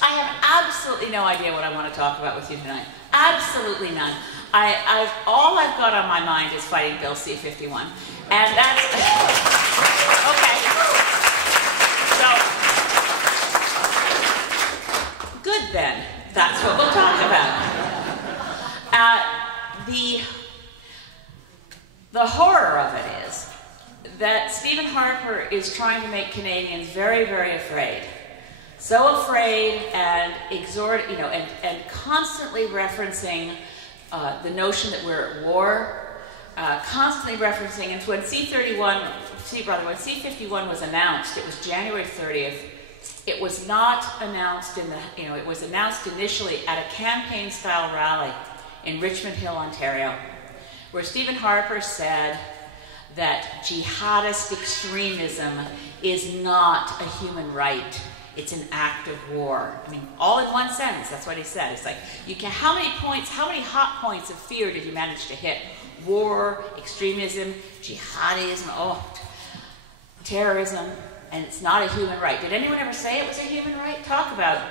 I have absolutely no idea what I want to talk about with you tonight. Absolutely none. All I've got on my mind is fighting Bill C-51. And that's... okay. So, good then. That's what we'll talk about. The horror of it is that Stephen Harper is trying to make Canadians very, very afraid. So afraid and and constantly referencing the notion that we're at war, constantly referencing, and when when C-51 was announced, it was January 30th. It was not announced it was announced initially at a campaign-style rally in Richmond Hill, Ontario, where Stephen Harper said that jihadist extremism is not a human right. It's an act of war. I mean, all in one sentence, that's what he said. It's like, how many hot points of fear did you manage to hit? War, extremism, jihadism, terrorism, and it's not a human right. Did anyone ever say it was a human right? Talk about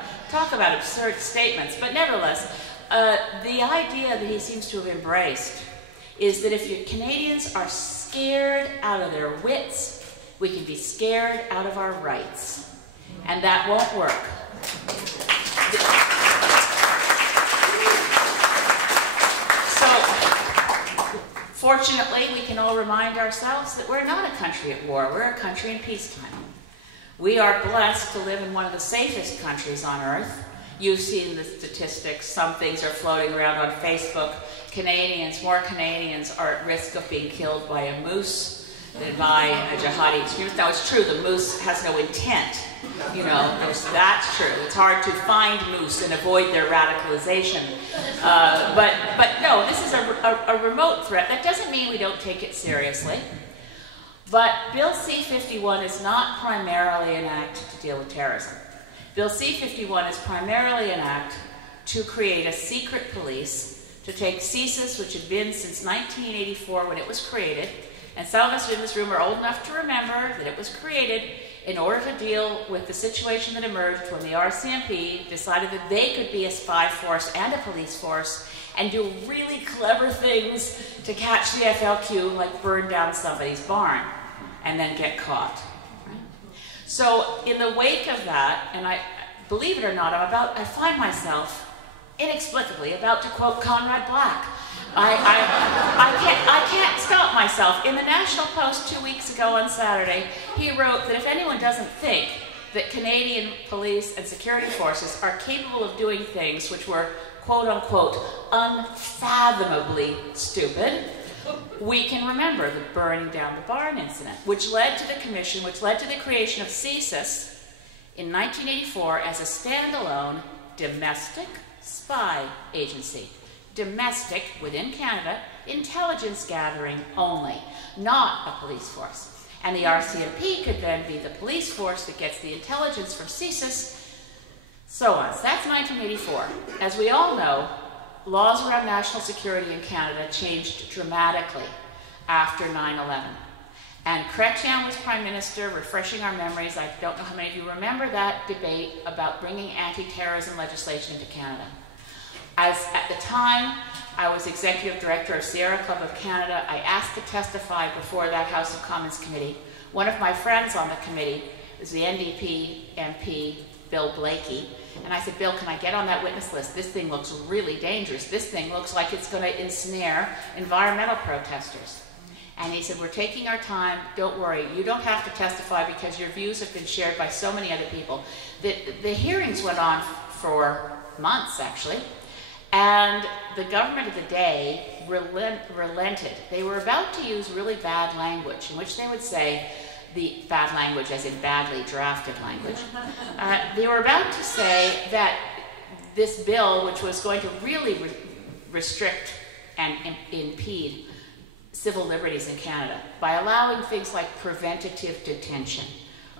absurd statements. But nevertheless, the idea that he seems to have embraced is that if you Canadians are scared out of their wits, we can be scared out of our rights. And that won't work. So, fortunately, we can all remind ourselves that we're not a country at war. We're a country in peacetime. We are blessed to live in one of the safest countries on earth. You've seen the statistics. Some things are floating around on Facebook. More Canadians are at risk of being killed by a moose than by a jihadi extremist. Now, it's true, the moose has no intent. That's true. It's hard to find moose and avoid their radicalization. But no, this is a remote threat. That doesn't mean we don't take it seriously. But Bill C-51 is not primarily an act to deal with terrorism. Bill C-51 is primarily an act to create a secret police, to take CSIS, which had been since 1984 when it was created, and some of us in this room are old enough to remember that it was created in order to deal with the situation that emerged when the RCMP decided that they could be a spy force and a police force and do really clever things to catch the FLQ, like burn down somebody's barn and then get caught. Right? So in the wake of that, and believe it or not, I find myself inexplicably about to quote Conrad Black. I can't stop myself. In the National Post 2 weeks ago on Saturday, he wrote that if anyone doesn't think that Canadian police and security forces are capable of doing things which were, quote unquote, unfathomably stupid, we can remember the burning down the barn incident, which led to the commission, which led to the creation of CSIS in 1984 as a standalone domestic spy agency. Domestic, within Canada, intelligence gathering only, not a police force. And the RCMP could then be the police force that gets the intelligence from CSIS, so on. So that's 1984. As we all know, laws around national security in Canada changed dramatically after 9/11. And Chrétien was Prime Minister, refreshing our memories. I don't know how many of you remember that debate about bringing anti-terrorism legislation into Canada. As at the time, I was Executive Director of Sierra Club of Canada. I asked to testify before that House of Commons committee. One of my friends on the committee is the NDP MP, Bill Blakey. And I said, Bill, can I get on that witness list? This thing looks really dangerous. This thing looks like it's going to ensnare environmental protesters. And he said, we're taking our time. Don't worry. You don't have to testify because your views have been shared by so many other people. The hearings went on for months, actually. And the government of the day relented. They were about to use really bad language, in which they would say, the bad language as in badly drafted language. They were about to say that this bill, which was going to really restrict and impede civil liberties in Canada by allowing things like preventative detention,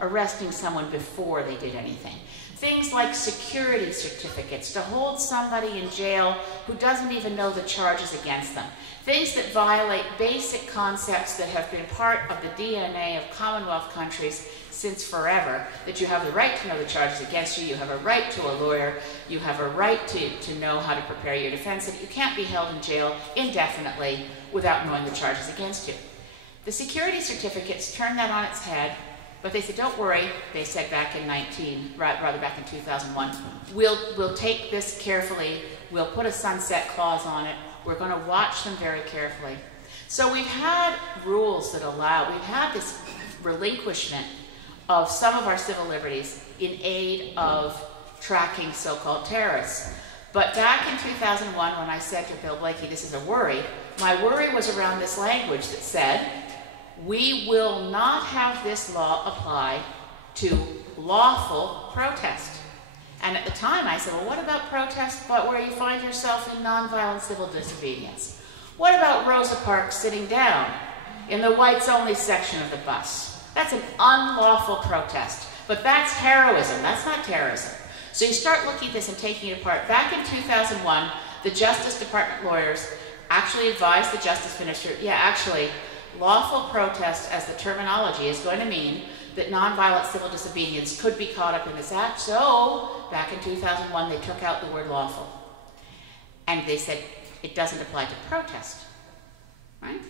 arresting someone before they did anything, things like security certificates to hold somebody in jail who doesn't even know the charges against them. Things that violate basic concepts that have been part of the DNA of Commonwealth countries since forever, that you have the right to know the charges against you, you have a right to a lawyer, you have a right to know how to prepare your defense, and you can't be held in jail indefinitely without knowing the charges against you. The security certificates turned that on its head, but they said, don't worry, they said back in 2001, we'll take this carefully, we'll put a sunset clause on it, we're going to watch them very carefully. So we've had rules that allow, we've had this relinquishment of some of our civil liberties in aid of tracking so-called terrorists. But back in 2001, when I said to Bill Blakey, this is a worry, my worry was around this language that said, we will not have this law apply to lawful protest. And at the time I said, well, what about protest but where you find yourself in nonviolent civil disobedience? What about Rosa Parks sitting down in the whites-only section of the bus? That's an unlawful protest, but that's heroism, that's not terrorism. So you start looking at this and taking it apart. Back in 2001, the Justice Department lawyers actually advised the Justice Minister, yeah, actually, lawful protest as the terminology is going to mean that nonviolent civil disobedience could be caught up in this act. So back in 2001, they took out the word lawful. And they said it doesn't apply to protest, right?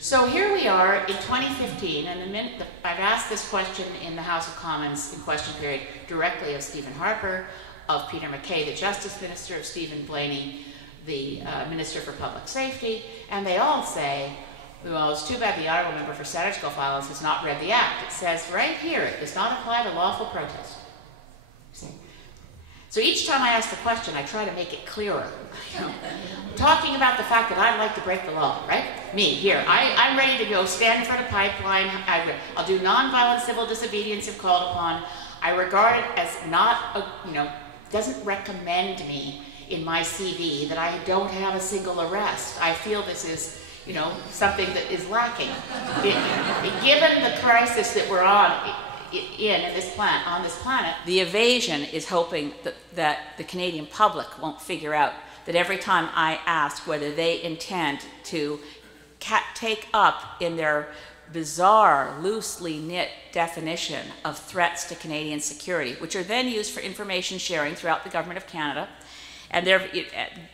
So here we are in 2015, and the minute I've asked this question in the House of Commons in question period directly of Stephen Harper, of Peter MacKay, the Justice Minister, of Stephen Blaney, the Minister for Public Safety, and they all say, well, it's too bad the Honourable Member for Satterthwaite Islands has not read the Act. It says right here, it does not apply to lawful protest. See? So each time I ask the question, I try to make it clearer. You know, talking about the fact that I'd like to break the law, right? Me, here. I'm ready to go stand in front of pipeline. I'll do nonviolent civil disobedience if called upon. I regard it as not, doesn't recommend me in my CV that I don't have a single arrest. I feel this is, something that is lacking. Given the crisis that we're on this planet, the evasion is hoping that the Canadian public won't figure out that every time I ask whether they intend to take up in their bizarre, loosely knit definition of threats to Canadian security, which are then used for information sharing throughout the Government of Canada, and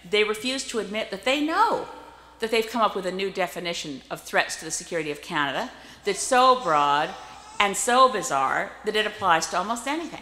they refuse to admit that they know that they've come up with a new definition of threats to the security of Canada that's so broad and so bizarre that it applies to almost anything.